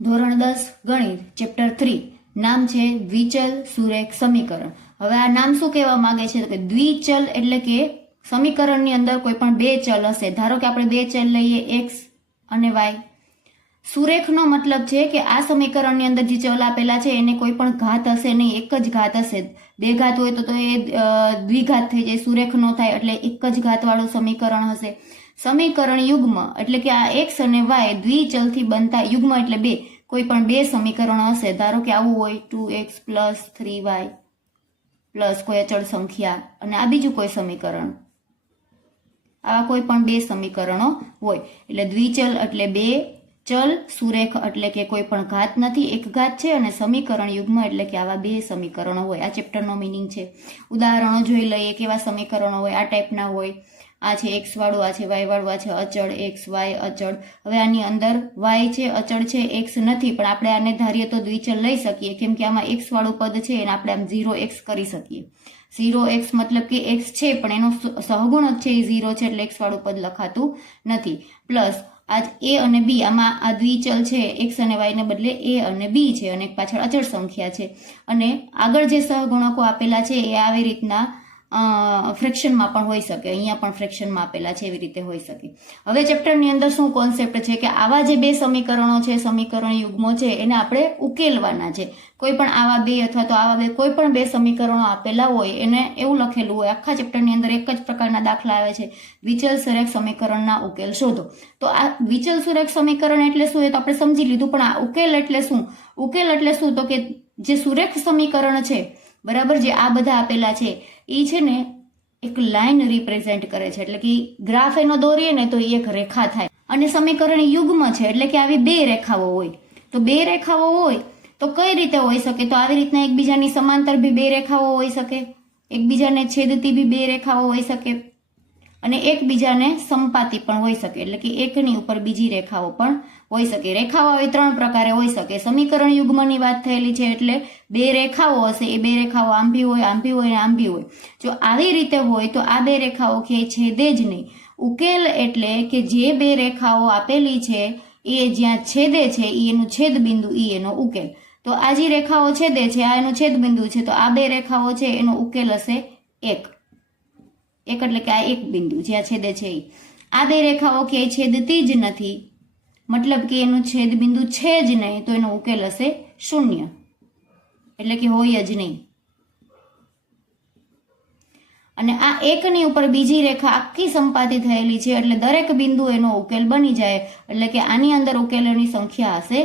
ધોરણ 10 ગણિત ચેપ્ટર 3 નામ છે દ્વિચલ સુરેખ સમીકરણ। હવે આ નામ શું કહેવા માંગે છે કે દ્વિચલ એટલે કે સમીકરણની અંદર કોઈ પણ બે ચલ હશે। ધારો કે આપણે બે ચલ લઈએ x અને y। સુરેખનો મતલબ છે કે આ સમીકરણની અંદર જે ચલ આપેલા છે એને કોઈ પણ ઘાત હશે નહીં, એક જ ઘાત હશે। બે ઘાત હોય તો એ દ્વિઘાત થઈ જાય, સુરેખ નો થાય, એટલે એક જ ઘાત વાળું સમીકરણ હશે। સમીકરણ યુગ્મ એટલે કે આ x અને y દ્વિચલથી બનતા યુગ્મ એટલે બે, કોઈ પણ બે સમીકરણ હશે। ધારો કે આવું હોય 2x પ્લસ 3y પ્લસ કોઈ અચળ સંખ્યા અને આ બીજું કોઈ સમીકરણ, આવા કોઈ પણ બે સમીકરણો હોય એટલે દ્વિચલ એટલે બે ચલ, સુરેખ એટલે કે કોઈ પણ ઘાત નથી, એક ઘાત છે, અને સમીકરણ યુગ્મ એટલે કે આવા બે સમીકરણો હોય। આ ચેપ્ટરનો મીનિંગ છે। ઉદાહરણો જોઈ લઈએ કેવા સમીકરણો હોય। આ ટાઈપના હોય, આ છે x વાળું, આ છે y વાળું, આ છે અચળ x y અચળ। હવે આની અંદર y છે અચળ છે, x નથી, પણ આપણે આને ધારીએ તો દ્વિચલ લઈ શકીએ કેમ કે આમાં x વાળું પદ છે એને આપણે આમ 0x કરી શકીએ। 0x મતલબ કે x છે પણ એનો સહગુણક છે એ 0 છે એટલે x વાળું પદ લખાતું નથી। પ્લસ આજ a અને b, આમાં આ દ્વિચલ છે x અને y ને બદલે a અને b છે અને પાછળ અચળ સંખ્યા છે, અને આગળ જે સહગુણકો આપેલા છે એ આવી રીતના ફ્રેક્શનમાં પણ હોઈ શકે, અહીંયા પણ ફ્રેક્શનમાં આપેલા છે, એવી રીતે હોઈ શકે। હવે ચેપ્ટરની અંદર શું કોન્સેપ્ટ છે કે આવા જે બે સમીકરણો છે, સમીકરણ યુગ્મો છે, એને આપણે ઉકેલવાના છે। કોઈ પણ આવા બે અથવા તો આવા બે કોઈ પણ બે સમીકરણો આપેલા હોય એને એવું લખેલું હોય, આખા ચેપ્ટરની અંદર એક જ પ્રકારના દાખલા આવે છે, દ્વિચલ સુરેખ સમીકરણના ઉકેલ શોધો। તો આ દ્વિચલ સુરેખ સમીકરણ એટલે શું એ તો આપણે સમજી લીધું, પણ આ ઉકેલ એટલે શું? ઉકેલ એટલે શું તો કે જે સુરેખ સમીકરણ છે, બરાબર, જે આ બધા આપેલા છે એ છે ને એક લાઈન રિપ્રેઝેન્ટ કરે છે, એટલે કે ગ્રાફ એનો દોરીએ ને તો એ એક રેખા થાય। અને સમીકરણ યુગ્મ છે એટલે કે આવી બે રેખાઓ હોય। તો બે રેખાઓ હોય તો કઈ રીતે હોઈ શકે? તો આવી રીતના એકબીજાની સમાંતર બી બે રેખાઓ હોઈ શકે, એકબીજાને છેદતી બી બે રેખાઓ હોઈ શકે, અને એકબીજાને સંપાતી પણ હોઈ શકે, એટલે કે એકની ઉપર બીજી રેખાઓ પણ હોઈ શકે। રેખાઓ આવી ત્રણ પ્રકારે હોઈ શકે। સમીકરણ યુગ્મની વાત થયેલી છે એટલે બે રેખાઓ હશે, એ બે રેખાઓ આંબી હોય, આંબી હોય અને આંબી હોય। જો આવી રીતે હોય તો આ બે રેખાઓ ક્યાંય છેદે જ નહીં। ઉકેલ એટલે કે જે બે રેખાઓ આપેલી છે એ જ્યાં છેદે છે એ એનું છેદ બિંદુ, એ એનો ઉકેલ। તો આ જે રેખાઓ છેદે છે આ એનું છેદ બિંદુ છે, તો આ બે રેખાઓ છે એનો ઉકેલ હશે એક એટલે કે આ એક બિંદુ જ્યાં છેદે છે એ। આ બે રેખાઓ ક્યાંય છેદતી જ નથી, મતલબ કે એનું છેદ બિંદુ છે જ નહીં, તો એનો ઉકેલ હશે શૂન્ય, એટલે કે હોય જ નહીં। અને આ એકની ઉપર બીજી રેખા આખી સંપાતી થયેલી છે એટલે દરેક બિંદુ એનો ઉકેલ બની જાય, એટલે કે આની અંદર ઉકેલોની સંખ્યા હશે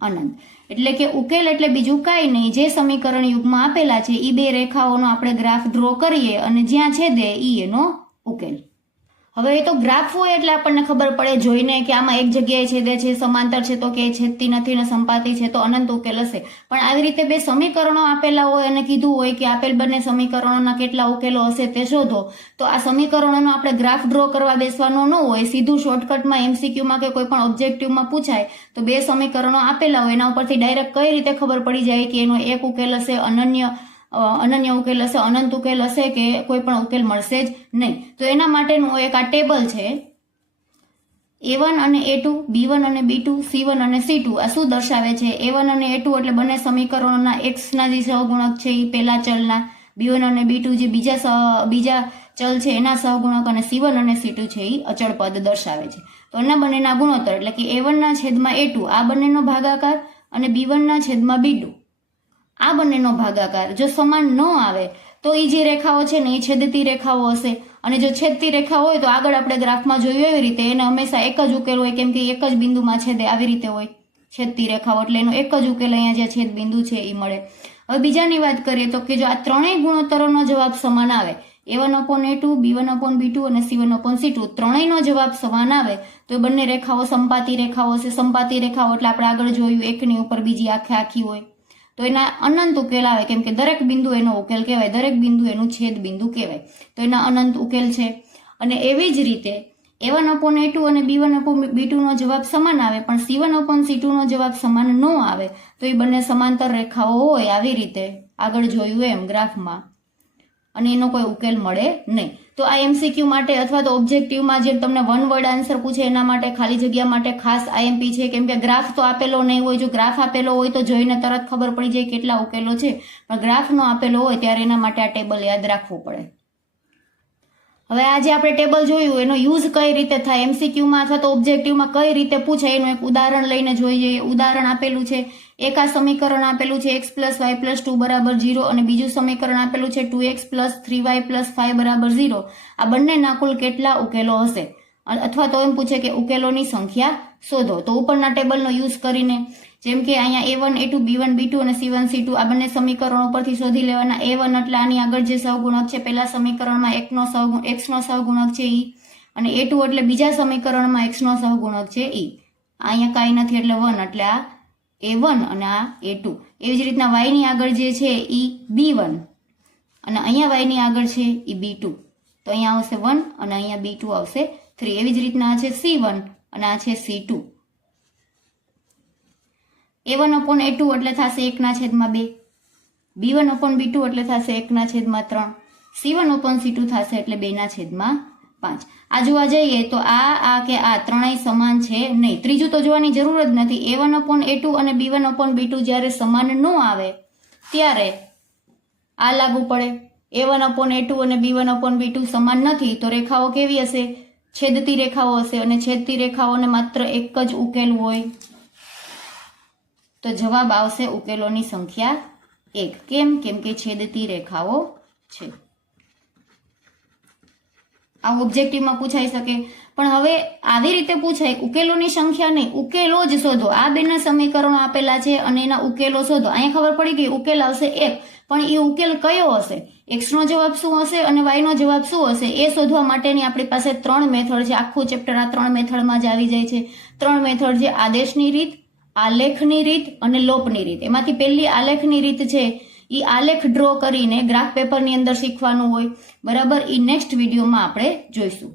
અનંત। એટલે કે ઉકેલ એટલે બીજું કાંઈ નહીં, જે સમીકરણ યુગમાં આપેલા છે એ બે રેખાઓનો આપણે ગ્રાફ ડ્રો કરીએ અને જ્યાં છેદે એ એનો ઉકેલ। હવે એ તો ગ્રાફ હોય એટલે આપણને ખબર પડે જોઈને કે આમાં એક જગ્યાએ છેદે છે, સમાંતર છે તો કે છેદતી નથી ને સંપાતી છે તો અનંત ઉકેલ હશે। પણ આવી રીતે બે સમીકરણો આપેલા હોય અને કીધું હોય કે આપેલ બંને સમીકરણોના કેટલા ઉકેલો હશે તે શોધો, તો આ સમીકરણોનો આપણે ગ્રાફ ડ્રો કરવા બેસવાનો ન હોય, સીધું શોર્ટકટમાં MCQમાં કે કોઈ પણ ઓબ્જેક્ટિવમાં પૂછાય તો બે સમીકરણો આપેલા હોય એના ઉપરથી ડાયરેક્ટ કઈ રીતે ખબર પડી જાય કે એનો એક ઉકેલ હશે અનન્ય ઉકેલ હશે, અનંત ઉકેલ હશે કે કોઈ પણ ઉકેલ મળશે જ નહીં। તો એના માટેનું એક આ ટેબલ છે, A1 અને A2, B1 અને B2, C1 અને C2। આ શું દર્શાવે છે? A1 અને A2 એટલે બંને સમીકરણોના x ના જે સહગુણક છે એ પહેલા ચલના, B1 અને B2 જે બીજા ચલ છે એના સહગુણક, અને C1 અને C2 છે એ અચળ પદ દર્શાવે છે। તો એના બંનેના ગુણોત્તર એટલે કે A1 ના છેદમાં A2 આ બંનેનો ભાગાકાર અને B1 ના છેદમાં B2 આ બંનેનો ભાગાકાર જો સમાન ન આવે તો એ જે રેખાઓ છે ને એ છેદતી રેખાઓ હશે, અને જો છેદતી રેખા હોય તો આગળ આપણે ગ્રાફમાં જોયું એવી રીતે એને હંમેશા એક જ ઉકેલ હોય, કેમ કે એક જ બિંદુમાં છેદે, આવી રીતે હોય છેદતી રેખાઓ, એટલે એનો એક જ ઉકેલ અહીંયા જે છેદ બિંદુ છે એ મળે। હવે બીજાની વાત કરીએ તો કે જો આ ત્રણેય ગુણોત્તરોનો જવાબ સમાન આવે, A1/A2, B1/B2 અને C1/C2 ત્રણેયનો જવાબ સમાન આવે તો બંને રેખાઓ સંપાતી રેખાઓ હશે। સંપાતી રેખાઓ એટલે આપણે આગળ જોયું એકની ઉપર બીજી આખી હોય તો એના અનંત ઉકેલ આવે, કેમ કે દરેક બિંદુ એનો ઉકેલ કહેવાય, દરેક બિંદુ એનું છેદ બિંદુ કહેવાય, તો એના અનંત ઉકેલ છે। અને એવી જ રીતે A1/A2 અને B1/B2 નો જવાબ સમાન આવે પણ C1/C2 નો જવાબ સમાન ન આવે તો એ બંને સમાંતર રેખાઓ હોય, આવી રીતે આગળ જોયું એમ ગ્રાફમાં। અને એનો કોઈ ઉકેલ મળે નહીં. તો આ એમસીક્યુ માટે અથવા તો ઓબ્જેક્ટિવમાં જેમ તમને વન વર્ડ આન્સર પૂછે એના માટે ખાલી જગ્યા માટે ખાસ આઈએમપી છે, કેમ કે ગ્રાફ તો આપેલો નહીં હોય. જો ગ્રાફ આપેલો હોય તો જોઈને તરત ખબર પડી જાય કેટલા ઉકેલો છે, પણ ગ્રાફ નો આપેલો હોય ત્યારે એના માટે આ ટેબલ યાદ રાખવું પડે. હવે આ જે આપણે ટેબલ જોયું એનો યુઝ કઈ રીતે થાય એમસીક્યુમાં અથવા તો ઓબ્જેક્ટિવમાં કઈ રીતે પૂછાય એનું એક ઉદાહરણ લઈને જોઈએ. ઉદાહરણ આપેલું છે, એક આ સમીકરણ આપેલું છે x + y + 2 = 0 અને બીજું સમીકરણ આપેલું છે 2x + 3y + 5 = 0. આ બંનેના કુલ કેટલા ઉકેલો હશે? અથવા તો એમ પૂછે કે ઉકેલોની સંખ્યા શોધો. તો ઉપરના ટેબલનો યુઝ કરીને જેમ કે અહીંયા a1 a2 b1 b2 અને c1 c2 આ બંને સમીકરણો પરથી શોધી લેવાના. a1 એટલે આની આગળ જે સહગુણક છે પહેલા સમીકરણમાં x નો સહગુણક છે e, અને a2 એટલે બીજા સમીકરણમાં x નો સહગુણક છે e. અહીંયા કાંઈ નથી એટલે 1 એટલે આ a1 અને આ a2. એવી જ રીતના y ની આગળ જે છે એ b1 અને અહીંયા y ની આગળ છે એ b2. તો અહીંયા આવશે 1 અને અહીંયા b2 આવશે 3. એવી જ રીતના આ છે c1 અને આ છે c2. a1/a2 એટલે થશે 1/2, b1/b2 એટલે થશે 1/3, c1/c2 થશે એટલે 2/5. આ જોવા જઈએ તો આ કે આ ત્રણેય સમાન છે નહીં. ત્રીજું તો જોવાની જરૂર જ નથી. a1/a2 અને b1/b2 જ્યારે સમાન ન આવે ત્યારે આ લાગુ પડે. a1/a2 અને b1/b2 સમાન નથી તો રેખાઓ કેવી હશે? છેદતી રેખાઓ હશે, અને છેદતી રેખાઓને માત્ર એક જ ઉકેલ હોય. તો જવાબ આવશે ઉકેલોની સંખ્યા 1. કેમ? કેમ કે છેદતી રેખાઓ છે. આ ઓબ્જેક્ટિવમાં પૂછાઈ શકે, પણ હવે આવી રીતે પૂછાય ઉકેલોની સંખ્યા નહીં, ઉકેલો જ શોધો. આ બેના સમીકરણો આપેલા છે અને એના ઉકેલો શોધો. અહીંયા ખબર પડી ગઈ ઉકેલ આવશે 1, પણ એ ઉકેલ કયો હશે? x નો જવાબ શું હશે અને y નો જવાબ શું હશે એ શોધવા માટેની આપણી પાસે 3 મેથડ છે. આખું ચેપ્ટર આ 3 મેથડમાં જ આવી જાય છે. 3 મેથડ છે, આદેશની રીત, આલેખની રીત અને લોપની રીત. એમાંથી પહેલી આલેખની રીત છે એ આલેખ ડ્રો કરીને ગ્રાફ પેપરની અંદર શીખવાનું હોય, બરાબર. એ નેક્સ્ટ વિડીયોમાં આપણે જોઈશું.